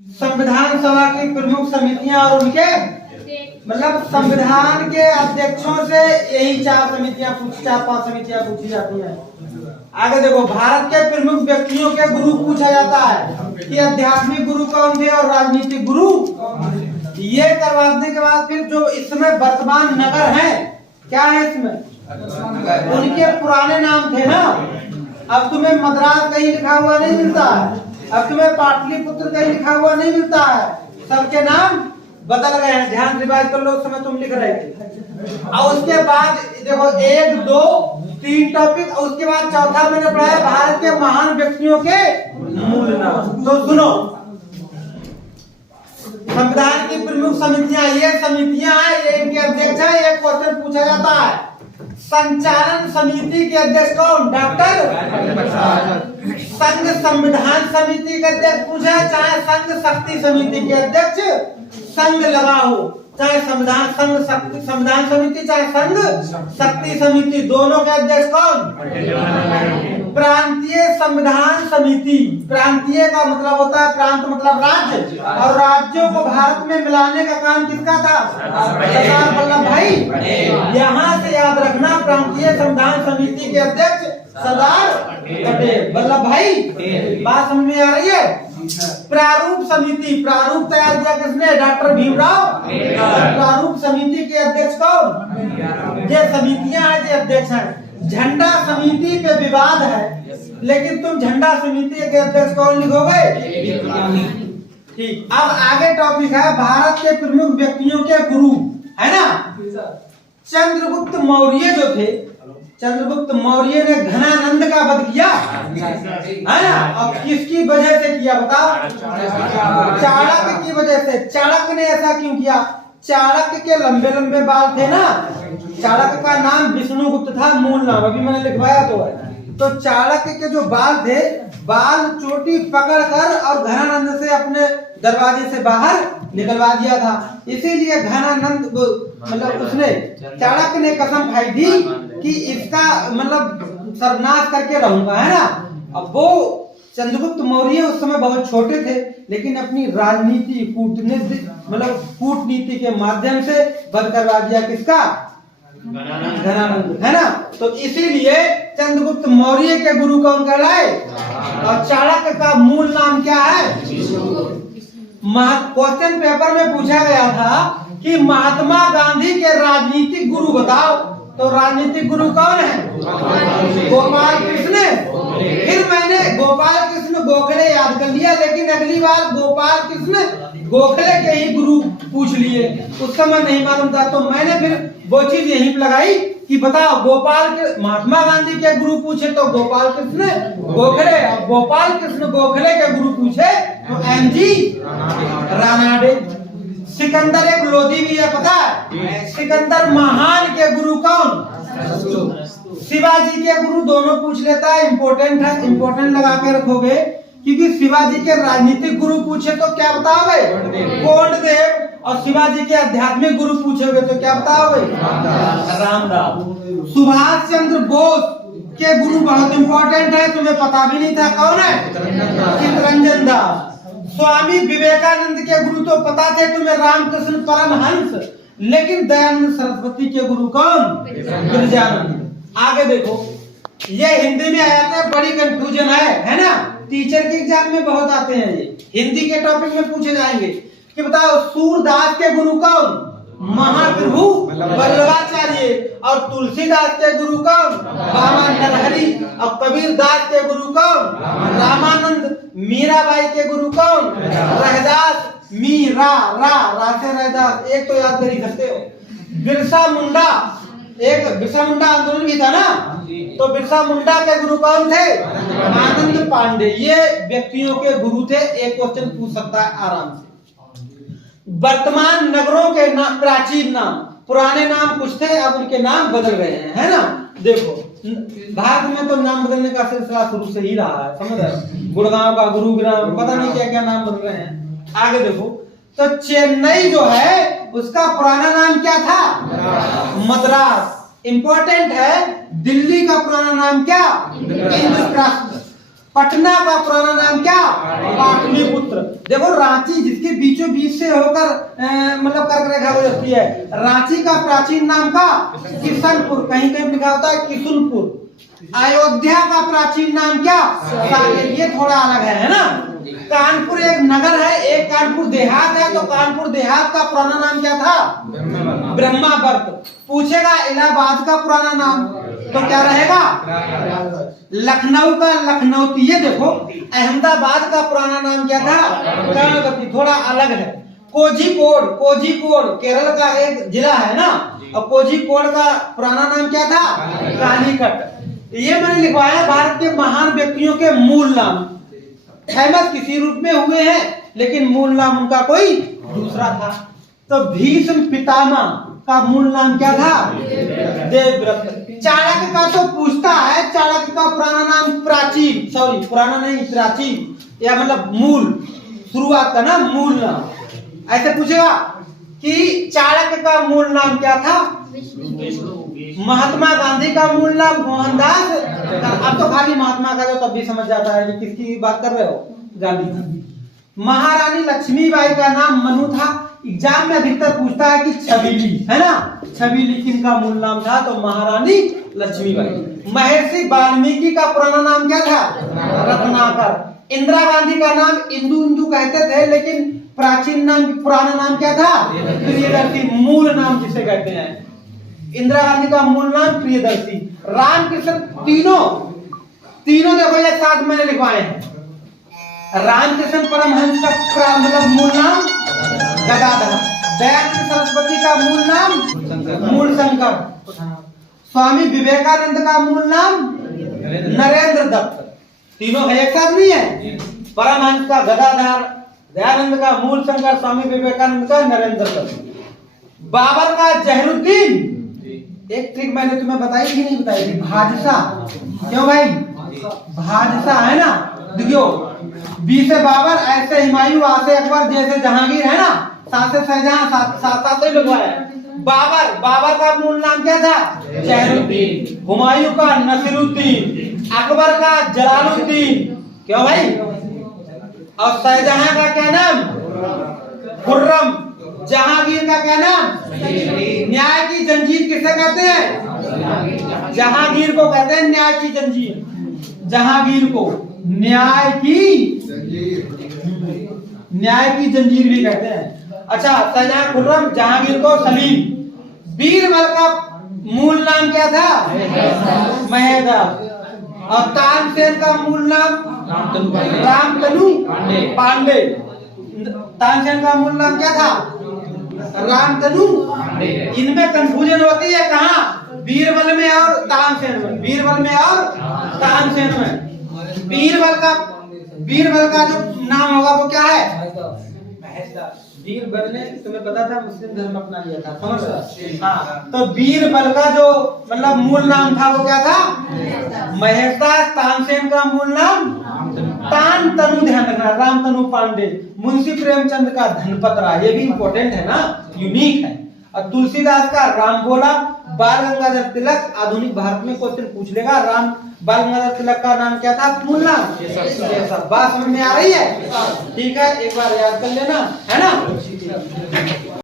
संविधान सभा की प्रमुख समितियां और उनके मतलब संविधान के अध्यक्षों से यही चार पांच समितियां पूछी जाती हैं। आगे देखो, भारत के प्रमुख व्यक्तियों के गुरु पूछा जाता है कि आध्यात्मिक गुरु कौन थे और राजनीतिक गुरु। ये करवाने के बाद फिर जो इसमें वर्तमान नगर है, क्या है इसमें, उनके पुराने नाम थे ना। अब तुम्हें मद्रास कहीं लिखा हुआ नहीं मिलता है, अब तुम्हें पाटलिपुत्र कहीं लिखा हुआ नहीं मिलता है, सबके नाम बदल गए हैं। ध्यान रिवाइज कर लो, उस समय तुम लिख रहे थे। और उसके बाद देखो 1, 2, 3 टॉपिक, और उसके बाद चौथा मैंने पढ़ाया भारत के महान व्यक्तियों के मूल नाम। तो सुनो, संविधान की प्रमुख समितियां, ये समितियां हैं, ये इनके अध्यक्ष है। एक क्वेश्चन पूछा जाता है, संचालन समिति के अध्यक्ष कौन? डॉक्टर। संघ संविधान समिति के अध्यक्ष पूछा, चाहे संघ शक्ति समिति के अध्यक्ष संघ लगा हो, चाहे संविधान समिति, चाहे संघ शक्ति समिति, दोनों के अध्यक्ष कौन? प्रांतीय संविधान समिति। प्रांतीय का मतलब होता है, प्रांत मतलब राज्य, और राज्यों को भारत में मिलाने का काम किसका था? सरदार वल्लभ भाई। यहाँ से याद रखना, प्रांतीय संविधान समिति के अध्यक्ष सरदार पटेल, वल्लभ भाई। बात समझ में आ रही है? प्रारूप समिति, प्रारूप तैयार किया किसने? डॉक्टर भीमराव। प्रारूप समिति के अध्यक्ष कौन? ये समितियां हैं, ये अध्यक्ष हैं। झंडा समिति पे विवाद है, लेकिन तुम झंडा समिति के अध्यक्ष कौन लिखोगे? ठीक। अब आगे टॉपिक है भारत के प्रमुख व्यक्तियों के गुरु, है ना। चंद्रगुप्त मौर्य जो थे, चंद्रगुप्त मौर्य ने घनानंद का वध किया, है ना। अब किसकी वजह से किया बताओ? चाणक्य की वजह से। चाणक्य ने ऐसा क्यों किया? चाणक्य के लंबे लंबे बाल थे ना। चाणक्य का नाम विष्णुगुप्त था, मूल नाम, अभी मैंने लिखवाया तो है। तो चाणक्य के जो बाल थे, बाल चोटी पकड़कर और घनानंद से अपने दरवाजे से बाहर निकलवा दिया था। इसीलिए घनानंद मतलब उसने, चाणक्य ने कसम खाई थी कि इसका मतलब सर्वनाश करके रहूंगा, है ना। अब वो चंद्रगुप्त मौर्य उस समय बहुत छोटे थे, लेकिन अपनी राजनीति, कूटनीति के माध्यम से बंद करवा दिया किसका? घनानंद, है ना। तो इसीलिए चंद्रगुप्त मौर्य के गुरु कौन कहलाए? और चाणक्य का मूल नाम क्या है? क्वेश्चन पेपर में पूछा गया था कि महात्मा गांधी के राजनीतिक गुरु बताओ, तो राजनीतिक गुरु कौन है? गोपाल कृष्ण। फिर मैंने गोपाल कृष्ण गोखले याद कर लिया, लेकिन अगली बार गोपाल कृष्ण गोखले के ही गुरु पूछ लिए, उस समय नहीं मालूम था। तो मैंने फिर वो चीज यहीं लगाई कि बताओ, महात्मा गांधी के गुरु पूछे तो गोपाल कृष्ण गोखले, और गोपाल कृष्ण गोखले के गुरु पूछे तो एमजी रानाडे। सिकंदर एक लोधी भी है, पता है? सिकंदर महान के गुरु कौन? शिवाजी के गुरु दोनों पूछ लेता है, इंपॉर्टेंट है, इंपॉर्टेंट लगा के रखोगे, क्योंकि शिवाजी के राजनीतिक गुरु पूछे तो क्या बताओगे? कोंडदेव। और शिवाजी के आध्यात्मिक गुरु पूछोगे तो क्या बताओगे? रामदास। सुभाष चंद्र बोस के गुरु बहुत इंपॉर्टेंट है, तुम्हें पता भी नहीं था, कौन है? चित्तरंजन दास। स्वामी विवेकानंद के गुरु तो पता थे तुम्हें, रामकृष्ण परमहंस, लेकिन दयानंद सरस्वती के गुरु कौन? गिरिजानंद। आगे देखो, ये हिंदी में आया था, बड़ी कंफ्यूजन है ना। टीचर के एग्जाम में बहुत आते हैं, ये हिंदी के टॉपिक में पूछे जाएंगे कि बताओ, सूरदास के गुरु कौन? महाप्रभु वल्लभाचार्य। और तुलसीदास के गुरु कौन? बाबा नरहरि। और कबीर दास के गुरु कौन? रामानंद। मीराबाई के गुरु कौन? रहदास। रा से रहदास, एक तो याद कर ही सकते हो। बिरसा मुंडा, एक बिरसा मुंडा आंदोलन भी था ना, तो बिरसा मुंडा के गुरु कौन थे? आनंद पांडे। ये व्यक्तियों के गुरु थे। एक क्वेश्चन पूछ सकता है आराम से। वर्तमान नगरों के नाम, प्राचीन नाम, पुराने नाम कुछ थे, अब उनके नाम बदल गए हैं, है ना। देखो, भारत में तो नाम बदलने का सिलसिला शुरू से ही रहा है, समझ रहे? गुड़गांव का गुरुग्राम, पता नहीं क्या क्या नाम बदल रहे हैं। आगे देखो, तो चेन्नई जो है उसका पुराना नाम क्या था? मद्रास। इंपॉर्टेंट है, दिल्ली का पुराना नाम क्या? इंद्रप्रस्थ। पटना का पुराना नाम क्या? पाटलिपुत्र। देखो रांची जिसके बीचों बीच से होकर मतलब कर्क रेखा गुजरती है, रांची का प्राचीन नाम का किशनपुर, कहीं कहीं लिखा होता है किशुनपुर। अयोध्या का प्राचीन नाम क्या? साकेत। ये थोड़ा अलग है ना। कानपुर एक नगर है, एक कानपुर देहात है, तो कानपुर देहात का पुराना नाम क्या था? ब्रह्मावर्त। पूछेगा इलाहाबाद का पुराना नाम तो क्या रहेगा? लखनऊ का लखनऊती। ये देखो अहमदाबाद का पुराना नाम क्या था? कर्णवती। थोड़ा अलग है। कोझिकोड, कोझिकोड केरल का एक जिला है ना, और कोझिकोड का पुराना नाम क्या था? कालीकट। ये मैंने लिखवाया भारत के महान व्यक्तियों के मूल नाम। फेमस किसी रूप में हुए हैं लेकिन मूल नाम उनका कोई दूसरा था। तो भीष्म पितामह का मूल नाम क्या था? देवव्रत। चाणक्य का तो पूछता है, चाणक्य का पुराना नाम प्राचीन, सॉरी पुराना नहीं प्राचीन, या मतलब मूल, शुरुआत का ना मूल नाम। ऐसे पूछेगा कि चाणक्य का मूल नाम क्या था? महात्मा गांधी का मूल नाम मोहनदास। अब तो खाली महात्मा का जो तब भी समझ जाता है कि किसकी बात कर रहे हो? गांधी जी। महारानी लक्ष्मीबाई का नाम मनु था। एग्जाम में अधिकतर पूछता है कि छबीली, है ना, छबीली किनका मूल नाम था? तो महारानी लक्ष्मीबाई। महर्षि वाल्मीकि का पुराना नाम क्या था? रत्नाकर। इंदिरा गांधी का नाम इंदु इंदु कहते थे, लेकिन प्राचीन नाम पुराना नाम क्या था? प्रियदर्शी। मूल नाम जिसे कहते हैं। इंदिरा गांधी का मूल नाम प्रियदर्शी। रामकृष्ण, तीनों देखो एक साथ मैंने लिखवाए हैं। रामकृष्ण परमहंस का मतलब मूल नाम गदाधर। दयानंद सरस्वती का मूल नाम मूलशंकर। स्वामी विवेकानंद का मूल नाम नरेंद्र दत्त। तीनों एक साथ नहीं है। परमहंस का गदाधर, दयानंद का मूलशंकर, स्वामी विवेकानंद का नरेंद्र दत्त। बाबर का जहरुद्दीन। एक ट्रिक मैंने तुम्हें बताई थी नहीं बताई थी? भाजसा। क्यों भाई? भाजसा है ना। देखियो, बी से बाबर, ऐसे हुमायूं, आ से अकबर, जैसे जहांगीर है ना, सात से शाहजहां, सात से लगवाया। बाबर का मूल नाम क्या था? जहरुद्दीन। हुमायूं का नसीरुद्दीन। अकबर का जलालुद्दीन। क्यों भाई? और शाहजहां का क्या नाम? खुर्रम। जहांगीर का क्या नाम? न्याय की जंजीर किसे कहते हैं? जहांगीर को कहते हैं न्याय की जंजीर। जहांगीर को न्याय की जंजीर भी कहते हैं। अच्छा, शाहजहां खुर्रम, जहांगीर को सलीम। बीरबल का मूल नाम क्या था? महेदास। और तानसेन का मूल नाम? रामतनु पांडे। तानसेन का मूल नाम क्या था? रामतनु। इनमें कंफ्यूजन होती है कहाँ? बीरबल में और तानसेन में। बीरबल में और तानसेन में। बीरबल का जो नाम होगा वो क्या है? बीरबल ने, तुम्हें पता था, मुस्लिम धर्म अपना लिया था, समझ रहे? हाँ, तो बीरबल का जो मतलब मूल नाम था वो क्या था? महेशदास। तानसेन का मूल नाम तानतनु, ध्यान रखना, रामतनु पांडे। मुंशी प्रेमचंद का धनपत राय, ये भी इंपॉर्टेंट है ना, यूनिक है। और तुलसीदास का राम बोला। बाल गंगाधर तिलक, आधुनिक भारत में क्वेश्चन पूछ लेगा, बाल गंगाधर तिलक का नाम क्या था? मूल नाम। ये सब बात समझ में आ रही है? ठीक है, एक बार याद कर लेना, है ना।